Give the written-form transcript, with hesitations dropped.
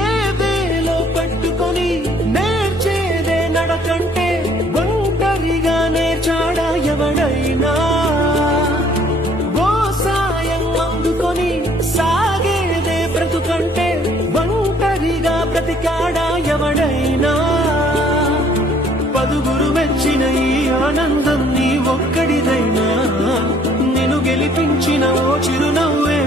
ఏ వేలో పట్టుకొని నేర్చేదే నడకంటే ఒంటరిగా నేర్చాడా ఎవడైనా ఓ సాయం అందుకొని సాగేదే బ్రతుకంటే ఒంటరిగా బ్రతికాడా ఎవడైనా పదుగురు మెచ్చిన ఈ ఆనందం నీ ఒక్కడిదైనా నిన్ను గెలిపించిన ఓ చిరునవ్వే